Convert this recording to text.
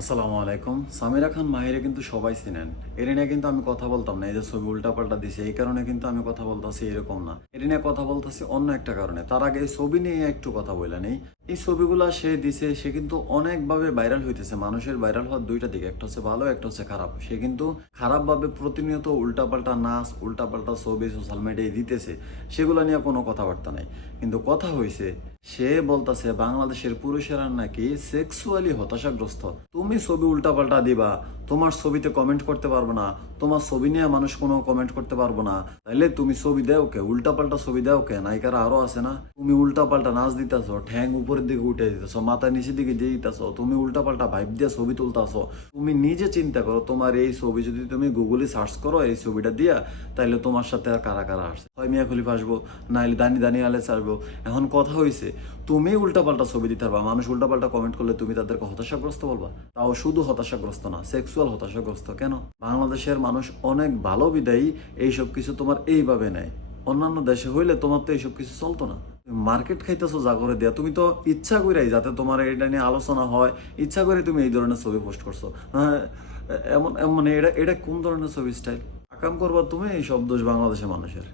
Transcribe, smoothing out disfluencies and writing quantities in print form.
আসসালামু আলাইকুম। সামিরা খান মাহিরে কিন্তু সবাই চিনেন। এর নিয়ে কিন্তু আমি কথা বলতাম না। এই যে ছবি উল্টাপাল্টা দিছে এই কারণে কিন্তু আমি কথা বলতাছি এরকম না। এর নিয়ে কথা বলতাছি অন্য একটা কারণে। তার আগে এই ছবি নিয়ে একটু কথা বইলা নেই। এই ছবিগুলা সে দিছে, সে কিন্তু অনেকভাবে ভাইরাল হইতেছে। মানুষের ভাইরাল হওয়ার দুইটা দিক। একটা হচ্ছে ভালো, একটা হচ্ছে খারাপ। সে কিন্তু খারাপভাবে প্রতিনিয়ত উল্টাপাল্টা নাচ, উল্টাপাল্টা ছবি সোশ্যাল মিডিয়ায় দিতেছে। সেগুলা নিয়ে কোনো কথাবার্তা নাই। কিন্তু কথা হইছে, সে বলতাছে বাংলাদেশের পুরুষেরা নাকি সেক্সুয়ালি হতাশাগ্রস্ত। তুমি ছবি উল্টাপাল্টা দিবা, তোমার ছবিতে কমেন্ট করতে পারবো না, তোমার ছবি নিয়ে মানুষ কোনো কমেন্ট করতে পারবো না, তাইলে তুমি ছবি দাও কে? উল্টাপাল্টা ছবি দাও কে? নায়িকারা আরো আছে না? তুমি উল্টাপাল্টা নাচ দিতেছো, ঠ্যাং উপরের দিকে উঠে দিতেছো, মাথা নিচের দিকে দিয়ে দিতেছো, তুমি উল্টাপাল্টা ভাইব দিয়ে ছবি তুলতাছো। তুমি নিজে চিন্তা করো, তোমার এই ছবি যদি তুমি গুগলে সার্চ করো এই ছবিটা দিয়া, তাইলে তোমার সাথে আর কারা কারা আসছে? হয় মিয়া খলিফা আসবো, নাইলে দানি দানি আলেস আসবো। এখন কথা হইছে, তুমি উল্টাপাল্টা ছবি দিতে পারবা, মানুষ উল্টাপাল্টা কমেন্ট করলে তুমি তাদেরকে হতাশাগ্রস্ত বলবা? তাও শুধু হতাশাগ্রস্ত না, সেক্সুয়াল হতাশাগ্রস্ত। কেন? বাংলাদেশের মানুষ অনেক ভালো বিদায়ী এইসব কিছু তোমার এইভাবে নেয়। অন্যান্য দেশে হইলে তোমার তো এইসব কিছু চলতো না। মার্কেট খাইতেছো যা করে দেয়া, তুমি তো ইচ্ছা করেই যাতে তোমার এটা নিয়ে আলোচনা হয়, ইচ্ছা করে তুমি এই ধরনের ছবি পোস্ট করছো। হ্যাঁ, এমন এমন মানে এটা এটা কোন ধরনের ছবি স্টাইল? আকাম করবা তুমি, এই সব দোষ বাংলাদেশের মানুষের।